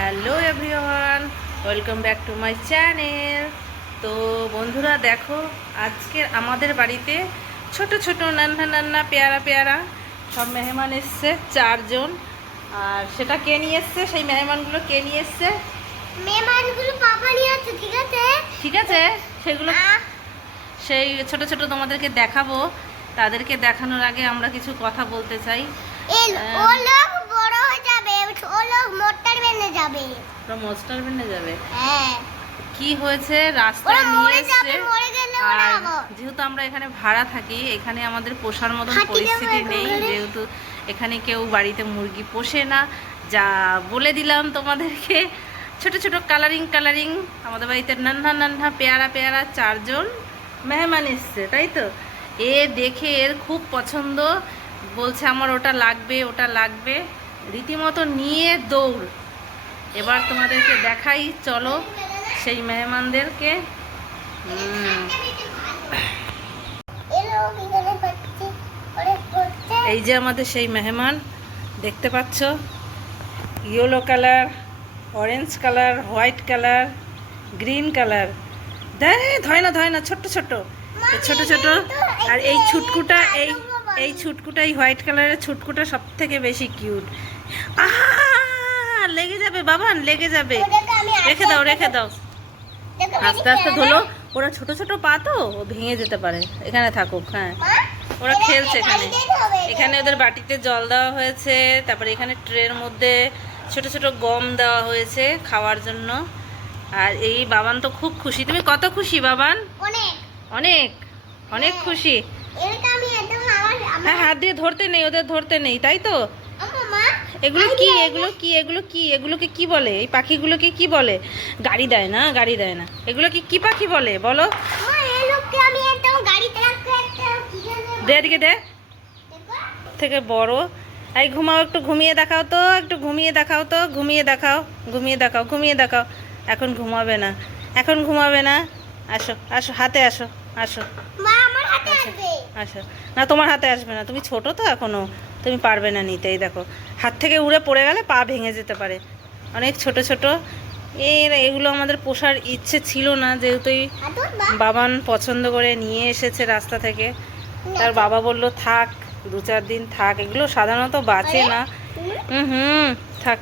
Hello everyone, welcome back to my channel. তো বন্ধুরা দেখো, আজকে আমাদের বাড়িতে ছোট ছোট নান্না নান্না পেয়ারা পেয়ারা সব মেহমান এসছে, 4 জন। আর সেটা কে নিয়ে এসছে, সেই মেহমানগুলো কে নিয়ে এসছে? মেহমানগুলো পাপা নিয়ে আসছে। ঠিক আছে, ঠিক আছে, সেগুলো সেই ছোট ছোট তোমাদেরকে দেখাবো। তাদেরকে দেখানোর আগে আমরা কিছু কথা বলতে চাই। ও লোক বড় হয়ে যাবে, ও লোক মোটর বেনে যাবে। ওরা মস্টার বেনে যাবে। হ্যাঁ, কি হয়েছে, রাস্তায় নিয়ে এসছে। মরে গেলে আর যেহেতু আমরা এখানে ভাড়া থাকি, এখানে আমাদের পোষার মতন পরিস্থিতি নেই, যেহেতু এখানে কেউ বাড়িতে মুরগি পোষে না। যা বলে দিলাম তোমাদেরকে, ছোট ছোট কালারিং কালারিং আমাদের বাড়িতে নান্না নান্না পেয়ারা পেয়ারা 4 জন মেহমান এসছে, তাই তো। এ দেখে এর খুব পছন্দ, বলছে আমার ওটা লাগবে ওটা লাগবে, রীতিমতো নিয়ে দৌড়। এবার তোমাদেরকে দেখাই, চলো সেই মেহমানদেরকে। এই যে আমাদের সেই মেহমান, দেখতে পাচ্ছ, yellow colour, orange colour, white colour, green colour. ধয় না, ছোট্ট ছোট ছোট ছোট। আর এই ছুটকুটা, এই ছুটকুটা, এই হোয়াইট কালারের ছুটকুটা সব থেকে বেশি কিউট। লেগে যাবে বাবান, লেগে যাবে। রেখে দাও রেখে দাও, আস্তে আস্তে ধরো। ওরা ছোট ছোট পা তো, ও ভেঙে যেতে পারে। এখানে থাকুক। হ্যাঁ, ওরা খেলছে এখানে। এখানে ওদের বাটিতে জল দেওয়া হয়েছে, তারপরে এখানে ট্রের মধ্যে ছোট ছোট গম দেওয়া হয়েছে খাওয়ার জন্য। আর এই বাবান তো খুব খুশি। তুমি কত খুশি বাবান? অনেক অনেক অনেক খুশি। হ্যাঁ, হাত দিয়ে ধরতে নেই, ওদের ধরতে নেই, তাই তো। এগুলো কি, এগুলো কি, এগুলো কি, এগুলোকে কি বলে? এই পাখিগুলোকে কি বলে? গাড়ি দেয় না, গাড়ি দেয় না। এগুলোকে কি পাখি বলে বলো? দে এদিকে, দে থেকে বড়। এই ঘুমাও, একটু ঘুমিয়ে দেখাও তো, একটু ঘুমিয়ে দেখাও তো, ঘুমিয়ে দেখাও, ঘুমিয়ে দেখাও, ঘুমিয়ে দেখাও। এখন ঘুমাবে না, এখন ঘুমাবে না। আসো আসো, হাতে আসো, আসো আসো। না, তোমার হাতে আসবে না, তুমি ছোট তো এখনো, তুমি পারবে না নিতে। এই দেখো, হাত থেকে উড়ে পড়ে গেলে পা ভেঙে যেতে পারে। অনেক ছোট ছোট। এগুলো আমাদের পোষার ইচ্ছে ছিল না, যেহেতু এই বাবান পছন্দ করে নিয়ে এসেছে রাস্তা থেকে। তার বাবা বলল থাক, 2-4 দিন থাক, এগুলো সাধারণত বাঁচে না। থাক,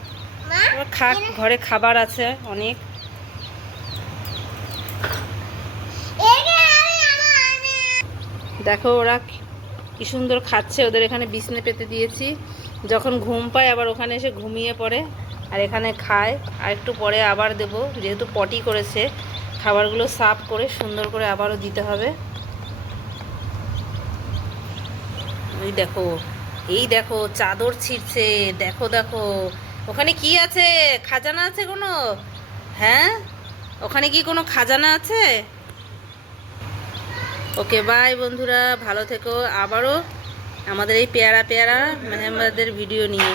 খাক, ঘরে খাবার আছে অনেক। দেখো ওরা কি সুন্দর খাচ্ছে। ওদের এখানে বিছনে পেতে দিয়েছি, যখন ঘুম পায় আবার ওখানে এসে ঘুমিয়ে পড়ে, আর এখানে খায়। আর একটু পরে আবার দেব, যেহেতু পটি করেছে, খাবারগুলো সাফ করে সুন্দর করে আবারও দিতে হবে। এই দেখো, এই দেখো চাদর ছিঁড়ছে। দেখো দেখো, ওখানে কি আছে? খাজানা আছে কোনো? হ্যাঁ, ওখানে কি কোনো খাজানা আছে? ওকে বাই বন্ধুরা, ভালো থেকো। আবারও আমাদের এই পেয়ারা পেয়ারা মেহমানদের ভিডিও নিয়ে